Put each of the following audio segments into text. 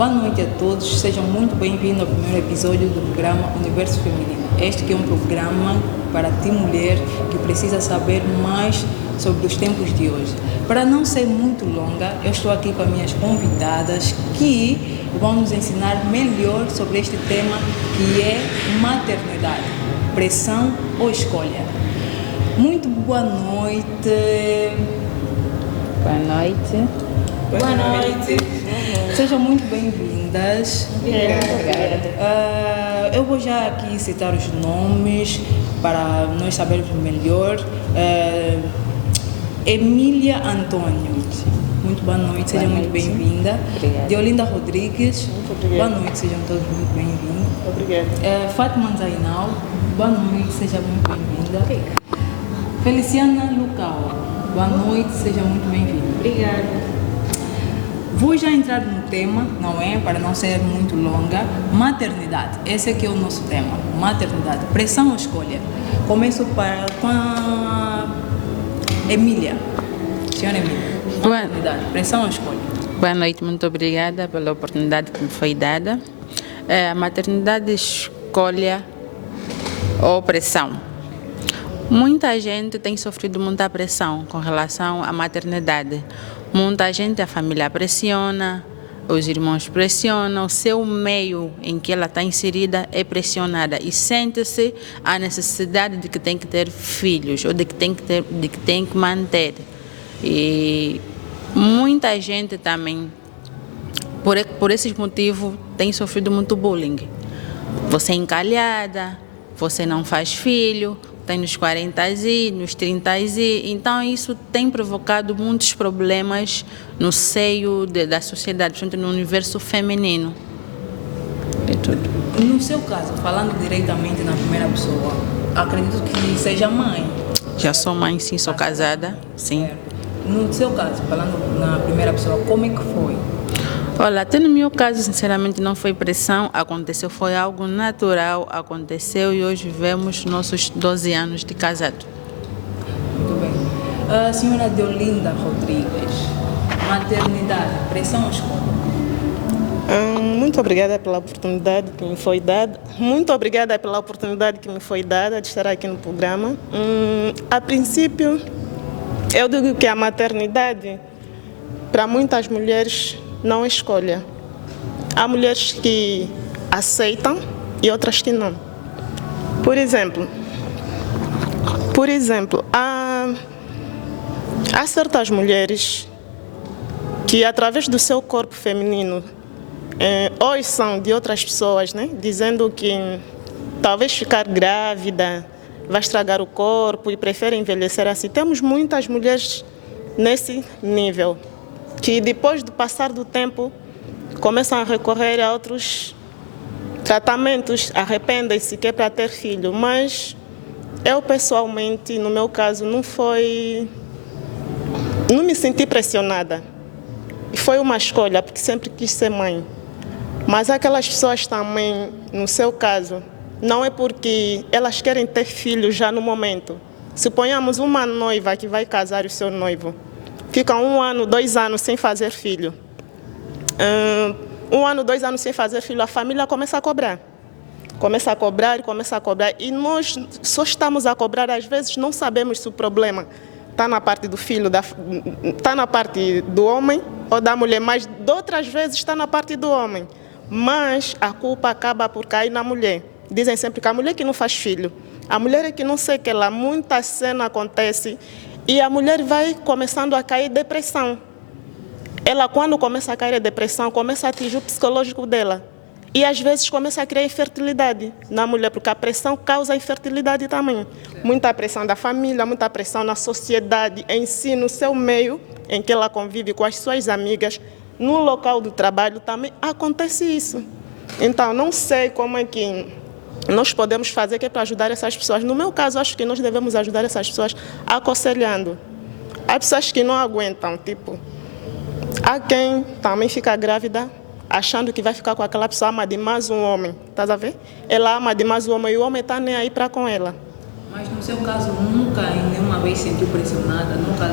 Boa noite a todos, sejam muito bem-vindos ao primeiro episódio do programa Universo Feminino. Este que é um programa para ti, mulher, que precisa saber mais sobre os tempos de hoje. Para não ser muito longa, eu estou aqui com as minhas convidadas que vão nos ensinar melhor sobre este tema que é maternidade, pressão ou escolha. Muito boa noite. Boa noite. Boa noite. Sejam muito bem-vindas. Obrigada. Eu vou já aqui citar os nomes para nós sabermos melhor. Emília Antônio. Muito boa noite, seja muito bem-vinda. Obrigada. Deolinda Rodrigues. Muito obrigada. Boa noite, sejam todos muito bem-vindos. Obrigada. Fátima Zainal. Boa noite, seja muito bem-vinda. Feliciana Lucao. Boa noite, seja muito bem-vinda. Obrigada. Vou já entrar no tema, não é? Para não ser muito longa. Maternidade. Esse aqui é o nosso tema. Maternidade. Pressão ou escolha? Começo com a Emília. Senhora Emília. Maternidade. Pressão ou escolha? Boa noite, muito obrigada pela oportunidade que me foi dada. A maternidade, escolha ou pressão. Muita gente tem sofrido muita pressão com relação à maternidade. Muita gente, a família pressiona, os irmãos pressionam, o seu meio em que ela está inserida é pressionada e sente-se a necessidade de que tem que ter filhos ou de que tem que manter. E muita gente também, por esses motivos, tem sofrido muito bullying. Você é encalhada, você não faz filho, tem nos 40 e nos 30 e então isso tem provocado muitos problemas no seio da sociedade, principalmente no universo feminino. É tudo. No seu caso, falando diretamente na primeira pessoa, acredito que seja mãe. Já sou mãe, sim, sou casada, sim. No seu caso, falando na primeira pessoa, como é que foi? Olha, até no meu caso, sinceramente, não foi pressão, aconteceu, foi algo natural, aconteceu e hoje vivemos nossos 12 anos de casado. Muito bem. A senhora Deolinda Rodrigues, maternidade, pressão ou escolha? Muito obrigada pela oportunidade que me foi dada. Muito obrigada pela oportunidade que me foi dada de estar aqui no programa. A princípio, eu digo que a maternidade, para muitas mulheres, não é escolha. Há mulheres que aceitam e outras que não. Por exemplo, há certas mulheres que, através do seu corpo feminino, hoje são de outras pessoas, né? Dizendo que talvez ficar grávida vai estragar o corpo e preferem envelhecer assim. Temos muitas mulheres nesse nível, que depois do passar do tempo começam a recorrer a outros tratamentos, arrependem-se que é para ter filho, mas eu pessoalmente, no meu caso, não me senti pressionada. E foi uma escolha, porque sempre quis ser mãe. Mas aquelas pessoas também, no seu caso, não é porque elas querem ter filho já no momento. Suponhamos uma noiva que vai casar o seu noivo. Fica 1 ano, 2 anos sem fazer filho. 1 ano, 2 anos sem fazer filho, a família começa a cobrar. Começa a cobrar. E nós só estamos a cobrar, às vezes não sabemos se o problema está na parte do filho, está na parte do homem ou da mulher, mas de outras vezes está na parte do homem. Mas a culpa acaba por cair na mulher. Dizem sempre que a mulher que não faz filho, a mulher é que não sei o que lá, muita cena acontece. E a mulher vai começando a cair em depressão. Ela, quando começa a cair em depressão, começa a atingir o psicológico dela. E, às vezes, começa a criar infertilidade na mulher, porque a pressão causa infertilidade também. Muita pressão da família, muita pressão na sociedade, em si, no seu meio, em que ela convive com as suas amigas, no local do trabalho também acontece isso. Então, não sei como é que nós podemos fazer que é para ajudar essas pessoas. No meu caso, acho que nós devemos ajudar essas pessoas aconselhando. Há pessoas que não aguentam, há quem também fica grávida achando que vai ficar com aquela pessoa, ama demais um homem, estás a ver? Ela ama demais o homem e o homem está nem aí para com ela. Mas no seu caso, nunca em nenhuma vez sentiu pressionada, nunca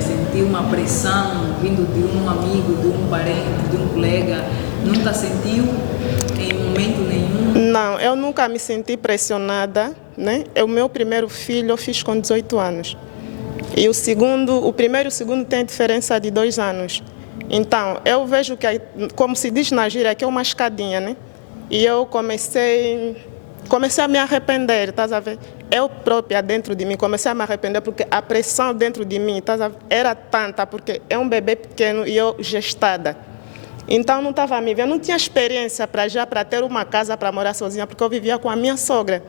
sentiu uma pressão vindo de um amigo, de um parente, de um colega, Nunca sentiu em momento nenhum? Não, eu nunca me senti pressionada, né? O meu primeiro filho eu fiz com 18 anos. E o primeiro e o segundo tem diferença de 2 anos. Então, eu vejo que, como se diz na gíria, que é uma escadinha, né? E eu comecei a me arrepender, estás a ver? Eu própria dentro de mim comecei a me arrepender porque a pressão dentro de mim, estás a ver, era tanta, porque é um bebê pequeno e eu gestada. Então não estava a me ver, eu não tinha experiência para ter uma casa para morar sozinha, porque eu vivia com a minha sogra.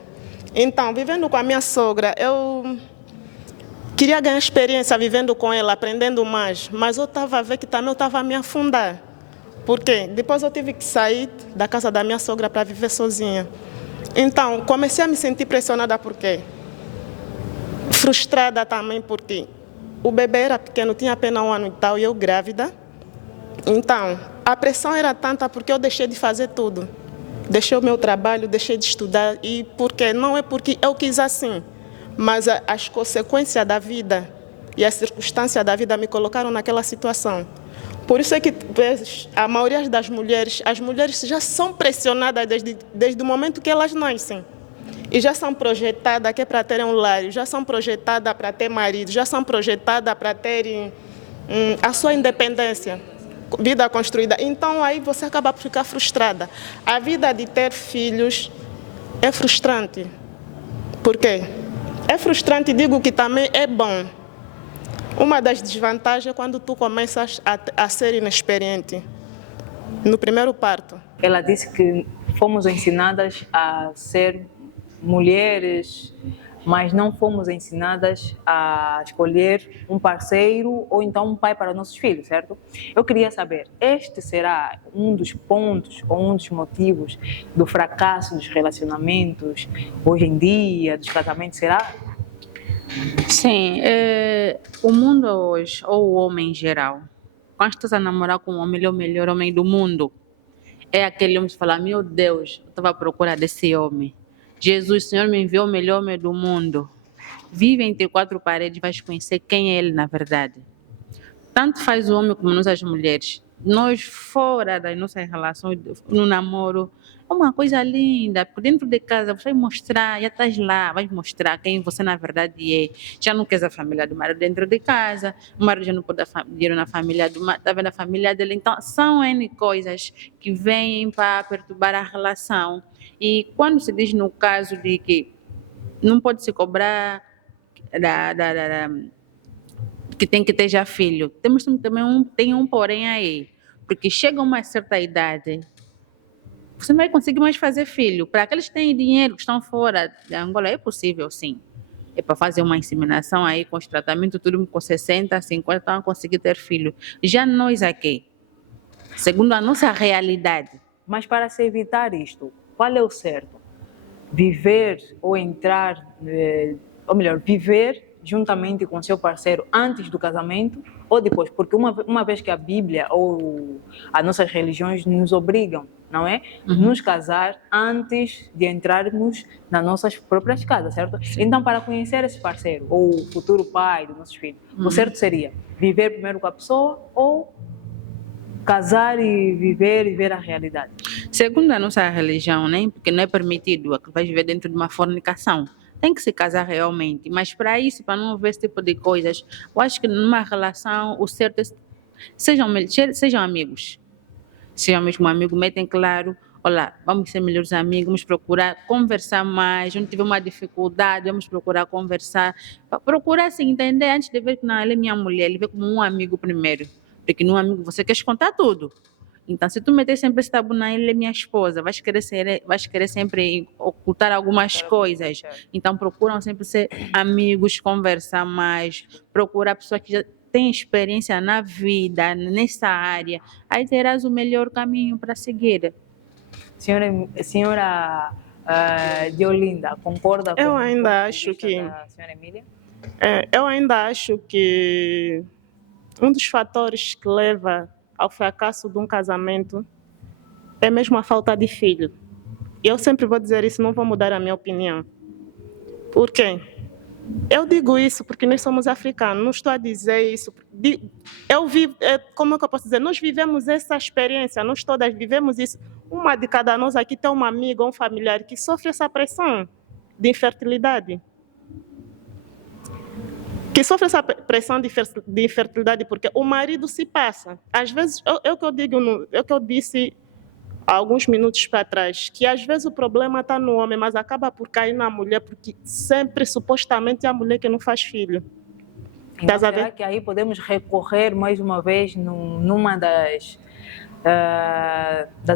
Então, vivendo com a minha sogra, eu queria ganhar experiência vivendo com ela, aprendendo mais, mas eu estava a ver que também eu estava a me afundar. Por quê? Depois eu tive que sair da casa da minha sogra para viver sozinha. Então, comecei a me sentir pressionada por quê? Frustrada também porque o bebê era pequeno, tinha apenas 1 ano e tal, e eu grávida. Então, a pressão era tanta porque eu deixei de fazer tudo. Deixei o meu trabalho, deixei de estudar, e por quê? Não é porque eu quis assim, mas as consequências da vida e as circunstâncias da vida me colocaram naquela situação. Por isso é que a maioria das mulheres, as mulheres já são pressionadas desde o momento que elas nascem. E já são projetadas que é para terem um lar, já são projetadas para ter marido, já são projetadas para terem a sua independência, vida construída. Então aí você acaba por ficar frustrada. A vida de ter filhos é frustrante. Por quê? É frustrante, digo que também é bom. Uma das desvantagens é quando tu começas a ser inexperiente no primeiro parto. Ela disse que fomos ensinadas a ser mulheres, mas não fomos ensinadas a escolher um parceiro ou então um pai para nossos filhos, certo? Eu queria saber, este será um dos pontos ou um dos motivos do fracasso dos relacionamentos hoje em dia, dos casamentos, será? Sim, o mundo hoje, ou o homem em geral, quando estás a namorar com um homem, ele é o melhor homem do mundo. É aquele homem que fala, meu Deus, eu estava à procura desse homem. Jesus, o Senhor me enviou o melhor homem do mundo. Vive entre 4 paredes, vais conhecer quem é ele na verdade. Tanto faz o homem como nós as mulheres. Nós fora das nossas relações, no namoro, é uma coisa linda, porque dentro de casa você vai mostrar, já estás lá, vai mostrar quem você na verdade é. Já não queres a família do marido dentro de casa, o marido já não pode dar dinheiro na família do marido, está vendo a família dele. Então, são N coisas que vêm para perturbar a relação. E quando se diz no caso de que não pode se cobrar que tem que ter já filho, temos também tem um porém aí, porque chega uma certa idade, você não vai conseguir mais fazer filho. Para aqueles que têm dinheiro, que estão fora da Angola, é possível sim. É para fazer uma inseminação aí com os tratamentos, tudo com 60, 50, estão a conseguir ter filho. Já nós aqui, segundo a nossa realidade. Mas para se evitar isto, qual é o certo? Viver ou entrar, ou melhor, viver juntamente com seu parceiro antes do casamento ou depois? Porque uma vez que a Bíblia ou as nossas religiões nos obrigam, não é? Nos casar antes de entrarmos nas nossas próprias casas, certo? Sim. Então, para conhecer esse parceiro ou o futuro pai dos nossos filhos, o certo seria viver primeiro com a pessoa ou casar e ver a realidade? Segundo a nossa religião, né? Porque não é permitido, vai viver dentro de uma fornicação. Tem que se casar realmente, mas para isso, para não haver esse tipo de coisas, eu acho que numa relação o certo é sejam amigos. Sejam mesmo amigos, metem claro, olá, vamos ser melhores amigos, vamos procurar conversar mais, não tiver uma dificuldade, vamos procurar conversar, procurar se entender antes de ver que não, ele é minha mulher, ele vê como um amigo primeiro, porque num amigo você quer contar tudo. Então, se tu meter sempre esse tabu na ele é minha esposa, vais querer sempre ocultar algumas coisas. Então, procuram sempre ser amigos, conversar mais, procurar pessoas que já têm experiência na vida, nessa área. Aí terás o melhor caminho para seguir. Senhora Diolinda, concorda com Eu ainda o acho ponto de que vista da senhora Emília? eu ainda acho que um dos fatores que leva ao fracasso de um casamento é mesmo a falta de filho. E eu sempre vou dizer isso, não vou mudar a minha opinião. Por quê? Eu digo isso porque nós somos africanos, não estou a dizer isso. Como é que eu posso dizer? Nós vivemos essa experiência, nós todas vivemos isso. Uma de cada nós aqui tem uma amiga ou um familiar que sofre essa pressão de infertilidade. Que sofre essa pressão de infertilidade porque o marido se passa. Às vezes, é o que eu digo, é o que eu disse há alguns minutos para trás, que às vezes o problema está no homem, mas acaba por cair na mulher, porque sempre, supostamente, é a mulher que não faz filho. Então, será que aí podemos recorrer mais uma vez numa das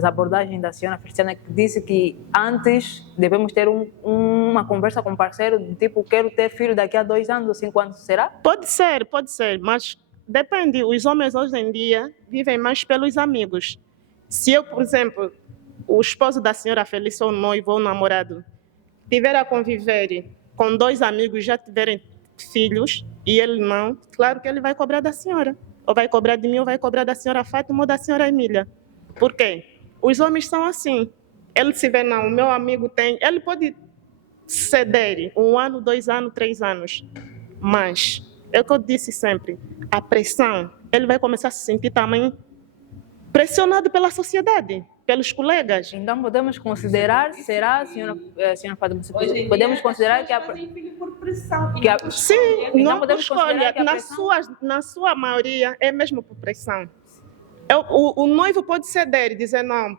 abordagens da senhora Feliciana, que disse que antes devemos ter uma conversa com o parceiro, do tipo, quero ter filho daqui a 2 anos ou 5 anos, será? Pode ser, mas depende. Os homens hoje em dia vivem mais pelos amigos. Se eu, por exemplo, o esposo da senhora Felícia, ou noivo ou namorado, tiver a conviver com 2 amigos, já tiverem filhos, e ele não, claro que ele vai cobrar da senhora. Ou vai cobrar de mim, ou vai cobrar da senhora Fátima ou da senhora Emília. Por quê? Os homens são assim. Ele se vê, não, o meu amigo tem... Ele pode ceder 1 ano, 2 anos, 3 anos. Mas, é o que eu disse sempre, a pressão, ele vai começar a se sentir também pressionado pela sociedade, pelos colegas. Então podemos considerar, será, senhora Fátima, podemos considerar que sim, então não por escolha, na sua maioria é mesmo por pressão. O noivo pode ceder e dizer, não,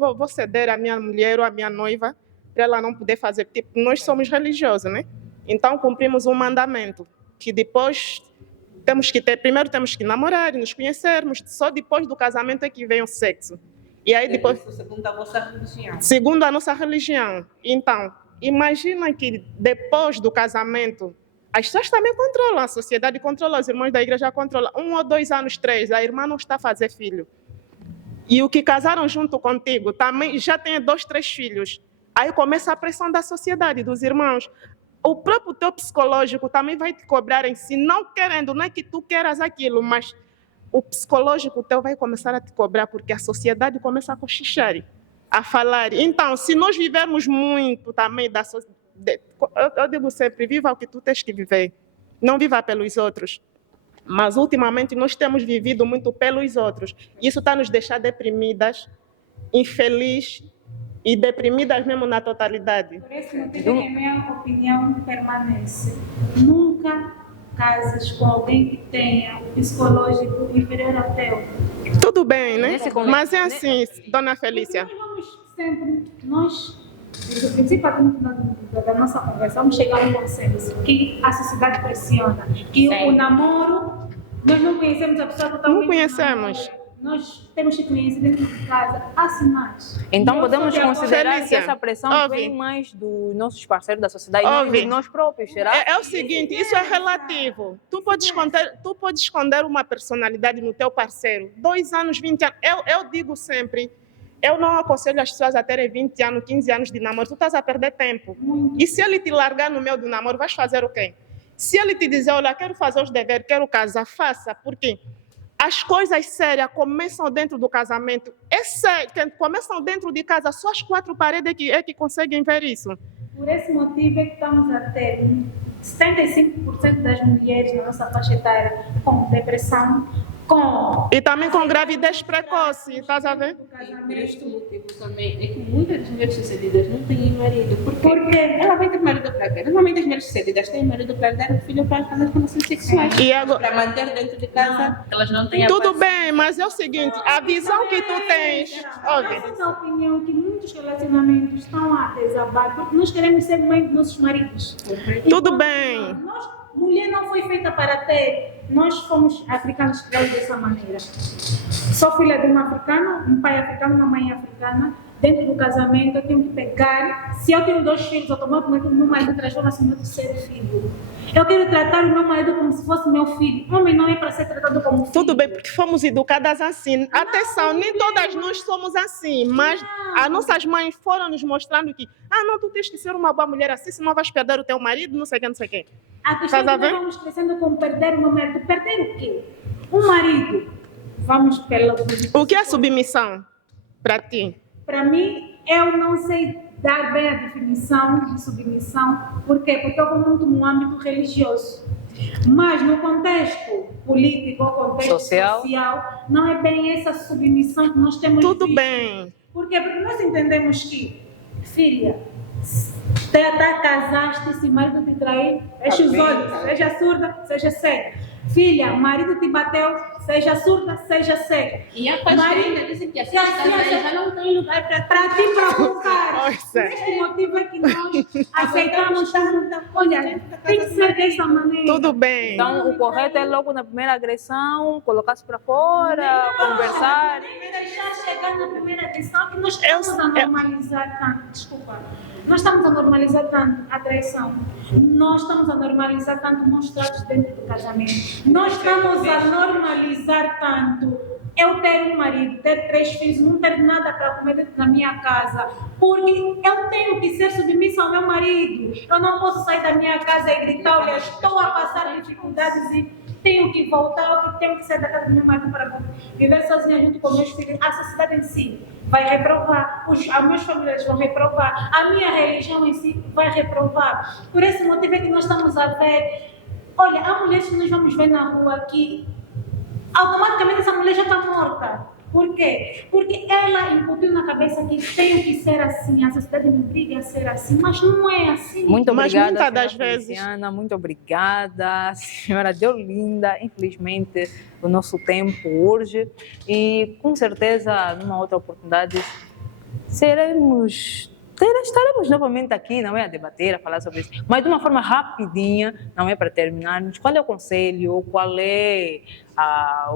eu vou ceder a minha mulher ou a minha noiva para ela não poder fazer. Tipo, nós somos religiosos, né? Então cumprimos um mandamento, que depois primeiro temos que namorar e nos conhecermos, só depois do casamento é que vem o sexo. E aí depois, segundo a vossa religião. Segundo a nossa religião. Então, imagina que depois do casamento, as pessoas também controlam, a sociedade controla, os irmãos da igreja controlam. 1 ou 2 anos, 3, a irmã não está a fazer filho. E o que casaram junto contigo também já tem 2, 3 filhos. Aí começa a pressão da sociedade, dos irmãos. O próprio teu psicológico também vai te cobrar em si, não querendo, não é que tu queiras aquilo, mas o psicológico teu vai começar a te cobrar, porque a sociedade começa a cochichar, a falar. Então, se nós vivermos muito também eu digo sempre, viva o que tu tens que viver, não viva pelos outros. Mas, ultimamente, nós temos vivido muito pelos outros. Isso está nos deixando deprimidas, infelizes, e deprimidas mesmo na totalidade. Por esse motivo, a minha opinião permanece. Nunca cases com alguém que tenha o psicológico inferior ao teu. Tudo bem, né? Mas é assim, dona Felícia. Nós vamos sempre, do princípio da nossa conversa, vamos chegar a um consenso que a sociedade pressiona, que o namoro, nós não conhecemos a pessoa totalmente. Não conhecemos. Nós temos que conhecer dentro de casa, há sinais. Então podemos considerar Felícia, que essa pressão vem mais dos nossos parceiros da sociedade, não de nós próprios, será? É o seguinte, isso é relativo. Tu pode esconder uma personalidade no teu parceiro. 2 anos, 20 anos. Eu digo sempre, eu não aconselho as pessoas a terem 20 anos, 15 anos de namoro. Tu estás a perder tempo. E se ele te largar no meio do namoro, vais fazer o quê? Se ele te dizer, olha, quero fazer os deveres, quero casar, faça. Por quê? As coisas sérias começam dentro do casamento. É sério, começam dentro de casa, só as 4 paredes é que conseguem ver isso. Por esse motivo é que estamos a ter 75% das mulheres na nossa faixa etária com depressão, e também com gravidez precoce, estás a ver? Por este motivo também é que muitas das mulheres sucedidas não têm marido. Porque ela vai ter marido para quê? Normalmente as mulheres sucedidas têm marido para dar um filho para fazer relações sexuais. E agora, para manter dentro de casa, elas não têm tudo bem, mas é o seguinte, a visão que tu tens... Essa opinião que muitos relacionamentos estão a desabar, porque nós queremos ser mãe dos nossos maridos. Tudo bem. Mulher não foi feita para ter. Nós fomos africanos criados dessa maneira. Sou filha de um africano, um pai africano, uma mãe africana. Dentro do casamento, eu tenho que pegar. Se eu tenho 2 filhos, automaticamente o meu marido transforma-se no meu 3º filho. Eu quero tratar o meu marido como se fosse meu filho. Homem não é para ser tratado como filho. Tudo bem, porque fomos educadas assim. Atenção, nem todas nós somos assim, mas as nossas mães foram nos mostrando que, não, tu tens que ser uma boa mulher assim, senão vais perder o teu marido, não sei o que, não sei o que. A questão é que nós vamos crescendo com perder o meu marido. Perder o quê? O marido. Vamos pelo... O que é submissão para ti? para mim, eu não sei dar bem a definição de submissão. Por quê? Porque eu vou muito no âmbito religioso. Mas no contexto político, no contexto social, não é bem essa submissão que nós temos. Tudo visto. bem. Por quê? Porque nós entendemos que, filha, tá casaste, se marido te trair, fecha os olhos, seja surda, seja cega. Filha, marido te bateu, seja surda, seja cega. E a pastora ainda dizem que assim já não tem lugar para te provocar. Este motivo é que nós aceitamos tanto. Olha, tem que ser dessa maneira. Tudo bem. Então, o correto é logo na primeira agressão, colocar-se para fora, conversar. Nem deixar chegar na primeira agressão, que nós estamos a normalizar tanto. Desculpa. Nós estamos a normalizar tanto a traição. Nós estamos a normalizar tanto maus tratos dentro do casamento. Nós estamos a normalizar tanto eu ter um marido, ter 3 filhos, não ter nada para comer dentro da minha casa, porque eu tenho que ser submissa ao meu marido. Eu não posso sair da minha casa e gritar, olha, estou a passar dificuldades e tenho que voltar, ou tenho que sair da casa do meu marido para viver sozinha junto com meus filhos. A sociedade em si vai reprovar, os meus familiares vão reprovar, a minha religião em si vai reprovar. Por esse motivo é que nós estamos a ver, olha, há mulheres que nós vamos ver na rua aqui, automaticamente essa mulher já está morta. Por quê? Porque ela incutiu na cabeça que tem que ser assim, a sociedade me obriga a ser assim, mas não é assim. Muito obrigada, muitas das vezes. Feliciana, muito obrigada. A senhora Deolinda, infelizmente o nosso tempo urge e com certeza numa outra oportunidade estaremos novamente aqui, não é, a debater, a falar sobre isso, mas de uma forma rapidinha, não é, para terminarmos. Qual é o conselho, qual é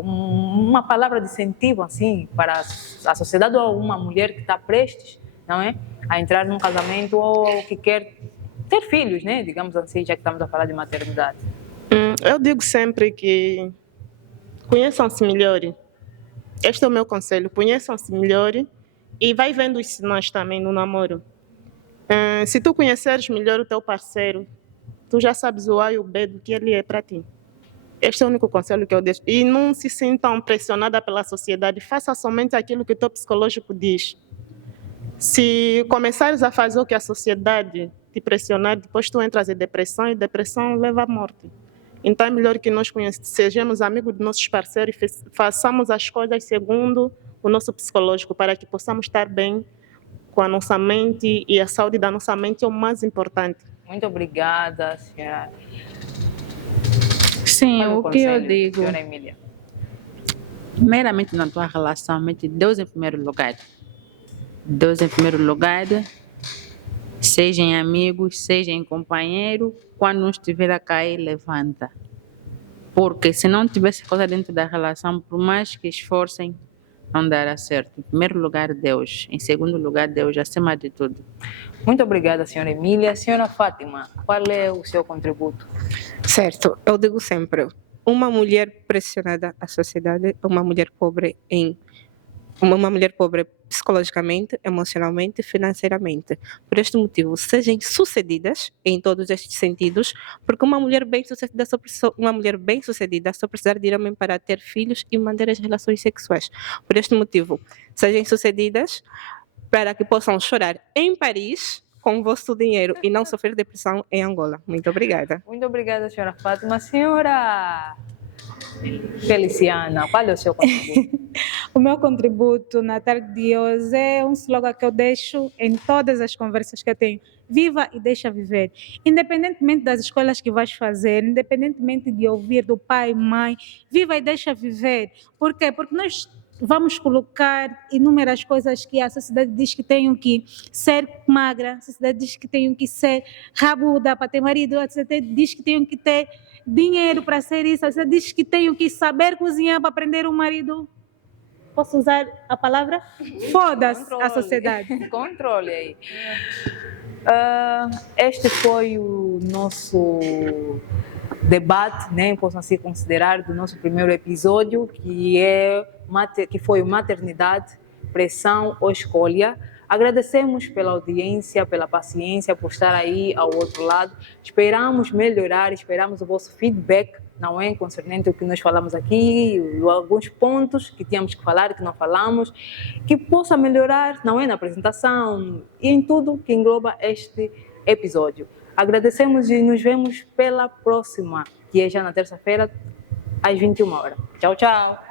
uma palavra de incentivo, assim, para a sociedade ou uma mulher que está prestes, não é, a entrar num casamento ou que quer ter filhos, né, digamos assim, já que estamos a falar de maternidade? Eu digo sempre que conheçam-se melhor. Este é o meu conselho, conheçam-se melhor e vai vendo os sinais também no namoro. Se tu conheceres melhor o teu parceiro, tu já sabes o A e o B do que ele é para ti. Este é o único conselho que eu deixo. E não se sintam pressionada pela sociedade, faça somente aquilo que o teu psicológico diz. Se começares a fazer o que a sociedade te pressionar, depois tu entras em depressão e depressão leva à morte. Então é melhor que nós sejamos amigos dos nossos parceiros e façamos as coisas segundo o nosso psicológico para que possamos estar bem com a nossa mente, e a saúde da nossa mente é o mais importante. Muito obrigada, senhora. Sim, o que eu digo, senhora Emília? primeiramente na tua relação, mete Deus em primeiro lugar. Deus em primeiro lugar, sejam amigos, sejam companheiros, quando um estiver a cair, levanta. Porque se não tivesse coisa dentro da relação, por mais que esforcem, não dará certo. Em primeiro lugar, Deus. Em segundo lugar, Deus, acima de tudo. Muito obrigada, senhora Emília. Senhora Fátima, qual é o seu contributo? Certo, eu digo sempre, uma mulher pressionada à sociedade é uma mulher pobre psicologicamente, emocionalmente, financeiramente. Por este motivo, sejam sucedidas em todos estes sentidos, porque uma mulher bem-sucedida só precisa de homem para ter filhos e manter as relações sexuais. Por este motivo, sejam sucedidas para que possam chorar em Paris com o vosso dinheiro e não sofrer depressão em Angola. Muito obrigada. Muito obrigada, senhora Fátima. Senhora Feliciana, qual é o seu contributo? O meu contributo na tarde de hoje é um slogan que eu deixo em todas as conversas que eu tenho. Viva e deixa viver. Independentemente das escolhas que vais fazer, independentemente de ouvir do pai, mãe, viva e deixa viver. Por quê? Porque nós vamos colocar inúmeras coisas que a sociedade diz que tenho que ser magra, a sociedade diz que tenho que ser rabuda para ter marido, a sociedade diz que tenho que ter dinheiro para ser isso, a sociedade diz que tenho que saber cozinhar para aprender um marido. Posso usar a palavra? Foda-se a sociedade. Controle aí. Este foi o nosso debate, né? Posso assim considerar, do nosso primeiro episódio, que foi maternidade, pressão ou escolha. Agradecemos pela audiência, pela paciência, por estar aí ao outro lado. Esperamos melhorar, esperamos o vosso feedback não é? Concernente o que nós falamos aqui, alguns pontos que tínhamos que falar, que não falamos, que possa melhorar, não é? Na apresentação e em tudo que engloba este episódio. Agradecemos e nos vemos pela próxima, que é já na terça-feira, às 21 horas. Tchau, tchau!